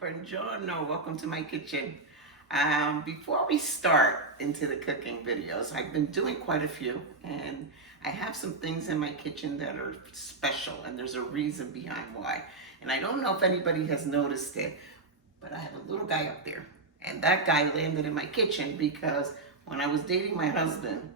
Buongiorno, welcome to my kitchen. Before we start into the cooking videos, I've been doing quite a few, and I have some things in my kitchen that are special, and there's a reason behind why. And I don't know if anybody has noticed it, but I have a little guy up there, and that guy landed in my kitchen because when I was dating my husband,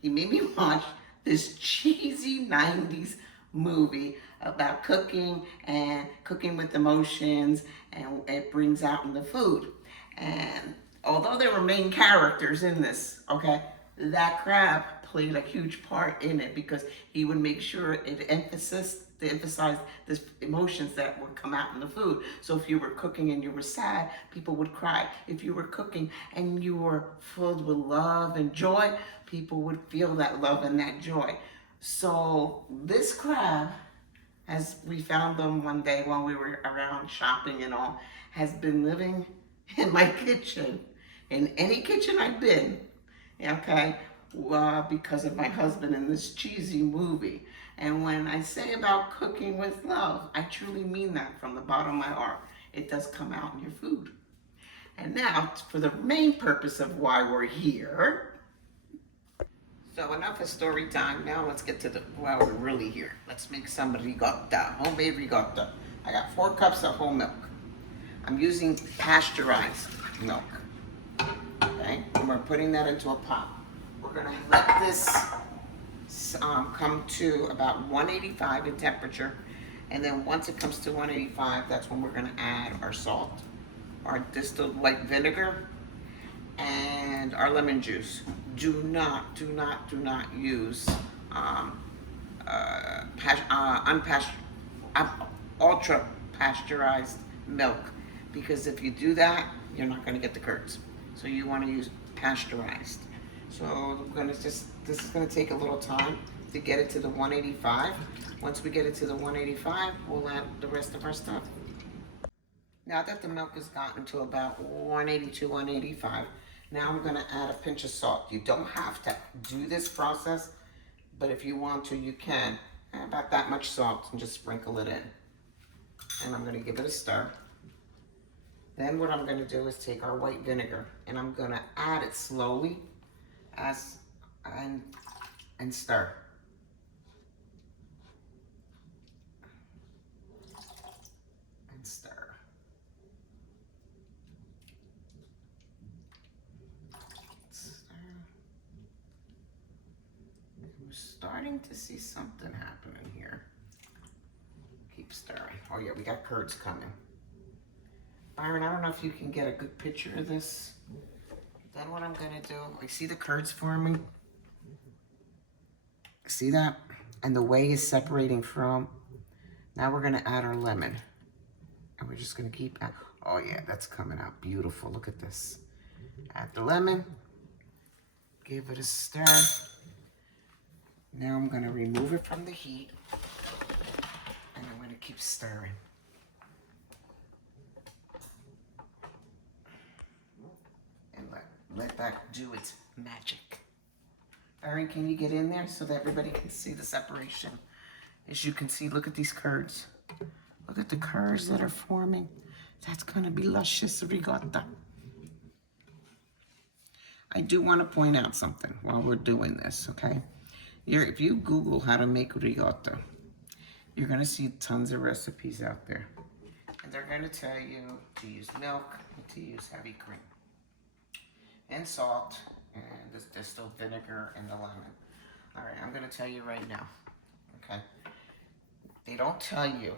he made me watch this cheesy 90s movie about cooking and cooking with emotions, and it brings out in the food. And although there were main characters in this, okay, that crab played a huge part in it because he would make sure it emphasized the emotions that would come out in the food. So if you were cooking and you were sad, people would cry. If you were cooking and you were filled with love and joy, people would feel that love and that joy. So this crab, as we found them one day while we were around shopping and all, has been living in my kitchen, in any kitchen I've been, okay, because of my husband in this cheesy movie. And when I say about cooking with love, I truly mean that from the bottom of my heart. It does come out in your food. And now, for the main purpose of why we're here. So enough of story time. Now let's get to why we're really here. Let's make some ricotta, homemade ricotta. I got 4 cups of whole milk. I'm using pasteurized milk. Okay, and we're putting that into a pot. We're gonna let this come to about 185 in temperature, and then once it comes to 185, that's when we're gonna add our salt, our distilled white vinegar, and our lemon juice. Do not use ultra pasteurized milk, because if you do that, you're not going to get the curds. So you want to use pasteurized. So I'm gonna this is going to take a little time to get it to the 185. Once we get it to the 185, we'll add the rest of our stuff. Now that the milk has gotten to about 182, 185, now I'm gonna add a pinch of salt. You don't have to do this process, but if you want to, you can. Add about that much salt and just sprinkle it in. And I'm gonna give it a stir. Then what I'm gonna do is take our white vinegar and I'm gonna add it slowly and stir. And stir. We're starting to see something happening here. Keep stirring. Oh yeah, we got curds coming. Byron, I don't know if you can get a good picture of this. Then what I'm gonna do, you see the curds forming? See that? And the whey is separating from. Now we're gonna add our lemon. And we're just gonna keep, oh yeah, that's coming out beautiful. Look at this. Add the lemon. Give it a stir. Now I'm gonna remove it from the heat. And I'm gonna keep stirring. And let that do its magic. Aaron, can you get in there so that everybody can see the separation? As you can see, look at these curds. Look at the curds that are forming. That's gonna be luscious ricotta. I do want to point out something while we're doing this, okay? If you Google how to make ricotta, you're gonna see tons of recipes out there. And they're gonna tell you to use milk, to use heavy cream, and salt, and this distilled vinegar, and the lemon. All right, I'm gonna tell you right now, okay? They don't tell you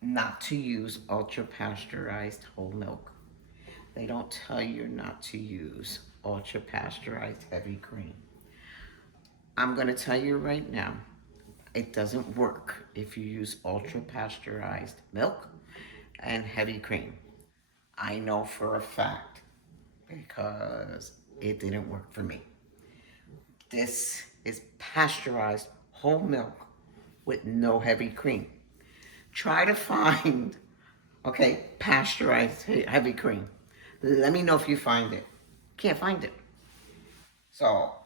not to use ultra pasteurized whole milk. They don't tell you not to use ultra pasteurized heavy cream. I'm gonna tell you right now, it doesn't work if you use ultra pasteurized milk and heavy cream. I know for a fact because it didn't work for me. This is pasteurized whole milk with no heavy cream. Try to find, okay, pasteurized heavy cream. Let me know if you find it. Can't find it. So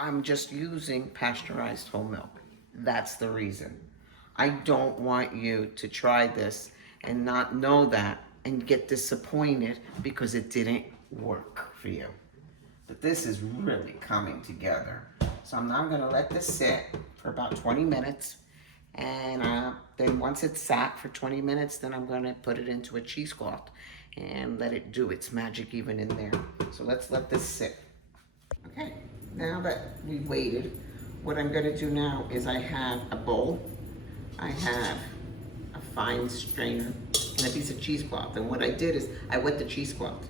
I'm just using pasteurized whole milk. That's the reason. I don't want you to try this and not know that and get disappointed because it didn't work for you. But this is really coming together. So I'm now gonna let this sit for about 20 minutes. And then once it's sat for 20 minutes, then I'm gonna put it into a cheesecloth and let it do its magic even in there. So let's let this sit. Okay, now that we waited, what I'm gonna do now is I have a bowl, I have a fine strainer, and a piece of cheesecloth. And what I did is I wet the cheesecloth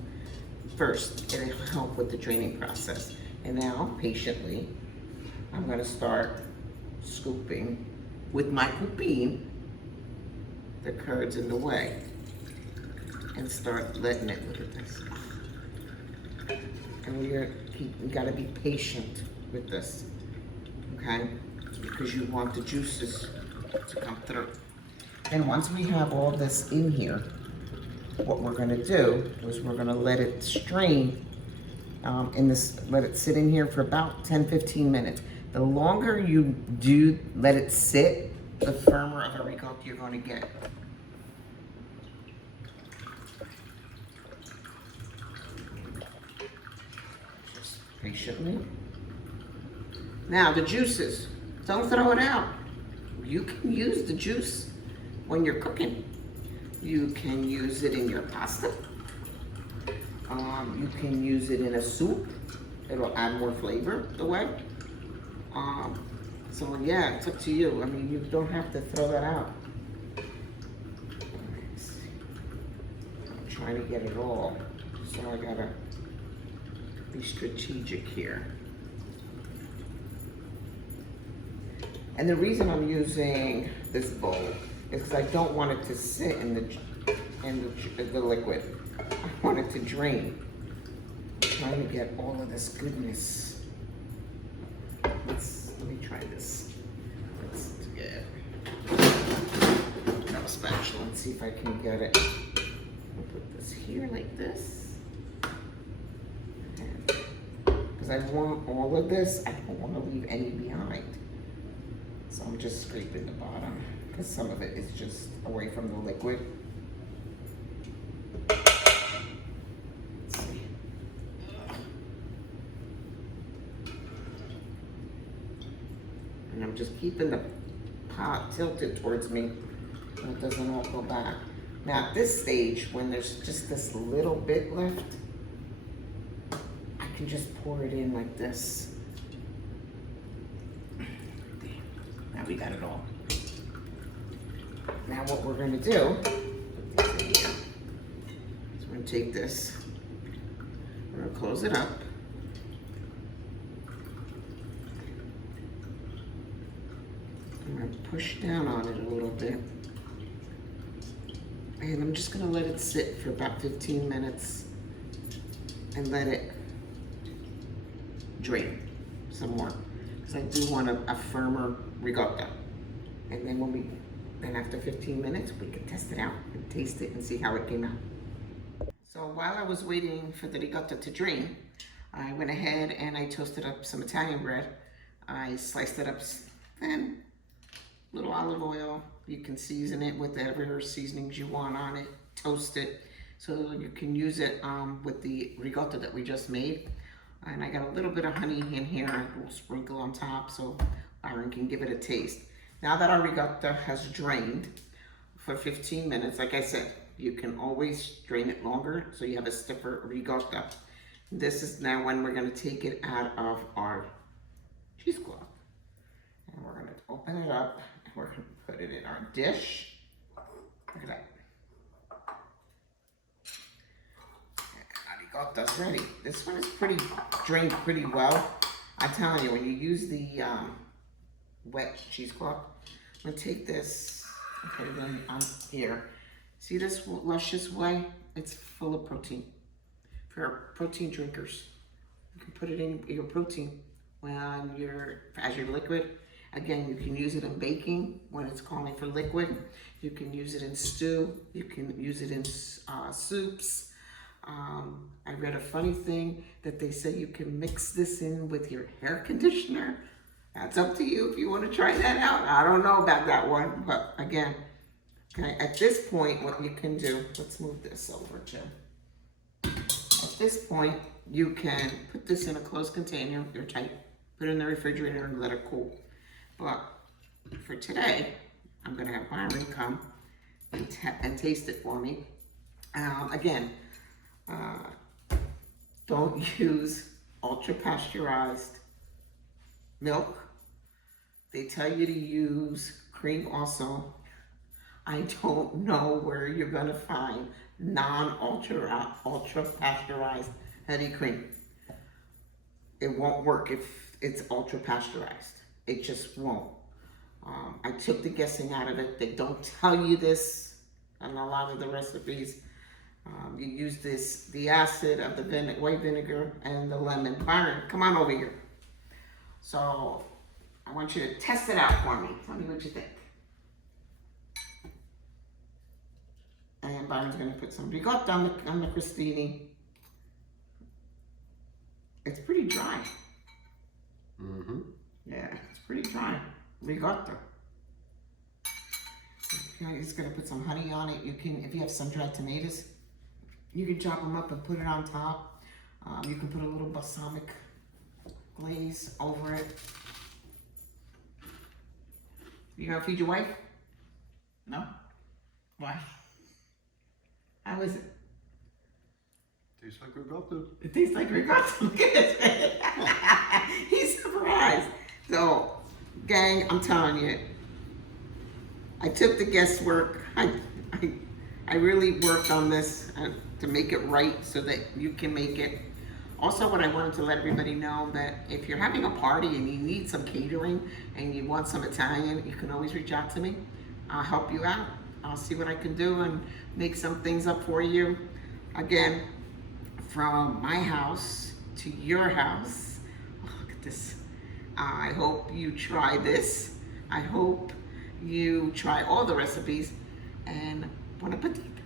first. It'll help with the draining process. And now, patiently, I'm gonna start scooping with my bean the curds in the way and start letting it look at this. And we gotta be patient with this, okay? Because you want the juices to come through. And once we have all this in here, what we're gonna do is we're gonna let it strain let it sit in here for about 10-15 minutes. The longer you do let it sit, the firmer of a ricotta you're gonna get. Just patiently. Now the juices, don't throw it out. You can use the juice when you're cooking. You can use it in your pasta. You can use it in a soup. It'll add more flavor the way. So yeah, it's up to you. I mean, you don't have to throw that out. I'm trying to get it all, so I gotta be strategic here. And the reason I'm using this bowl is because I don't want it to sit in the liquid. I want it to drain. I'm trying to get all of this goodness. Let me try this. Let's get grab a spatula and see if I can get it. I'll put this here like this. Because I want all of this. I don't want to leave any behind. So I'm just scraping the bottom because some of it is just away from the liquid. Let's see. And I'm just keeping the pot tilted towards me so it doesn't all go back. Now at this stage, when there's just this little bit left, I can just pour it in like this. Now we got it all. Now what we're gonna do is we're gonna take this, we're gonna close it up. I'm gonna push down on it a little bit. And I'm just gonna let it sit for about 15 minutes and let it drain some more. Because I do want a firmer ricotta. And then after 15 minutes, we can test it out and taste it and see how it came out. So while I was waiting for the ricotta to drain, I went ahead and I toasted up some Italian bread. I sliced it up thin, little olive oil. You can season it with whatever seasonings you want on it, toast it, so you can use it with the ricotta that we just made. And I got a little bit of honey in here, a little sprinkle on top so Byron can give it a taste. Now that our ricotta has drained for 15 minutes, like I said, you can always drain it longer so you have a stiffer ricotta. This is now when we're gonna take it out of our cheesecloth. And we're gonna open it up and we're gonna put it in our dish. Look at that. Ricotta's ready. This one is drained pretty well. I'm telling you, when you use the wet cheesecloth, I'm gonna take this and put it on here. See this luscious way? It's full of protein. For protein drinkers, you can put it in your protein as your liquid. Again, you can use it in baking when it's calling for liquid. You can use it in stew. You can use it in soups. I read a funny thing that they say you can mix this in with your hair conditioner. That's up to you if you want to try that out. I don't know about that one, but again, Okay, at this point, what you can do, let's move this over to. At this point, you can put this in a closed container, they're tight, put it in the refrigerator and let it cool. But for today, I'm gonna have Byron come and taste it for me. Again, don't use ultra pasteurized milk. They tell you to use cream also. I don't know where you're gonna find ultra pasteurized heavy cream. It won't work if it's ultra pasteurized. It just won't. I took the guessing out of it. They don't tell you this in a lot of the recipes. You use the acid of the white vinegar and the lemon. Byron, come on over here. So I want you to test it out for me. Tell me what you think. And Byron's gonna put some ricotta on the crostini. It's pretty dry. Mm-hmm. Yeah, it's pretty dry. Ricotta. Okay, just gonna put some honey on it. You can, if you have sun-dried tomatoes, you can chop them up and put it on top. You can put a little balsamic glaze over it. You gonna feed your wife? No? Why? How is it? Tastes like ricotta. It tastes like ricotta. Look at this. He's surprised. So, gang, I'm telling you, I took the guesswork. I really worked on this to make it right so that you can make it. Also, what I wanted to let everybody know that if you're having a party and you need some catering and you want some Italian, you can always reach out to me. I'll help you out. I'll see what I can do and make some things up for you. Again, from my house to your house. Oh, look at this. I hope you try this. I hope you try all the recipes. And buon appetito.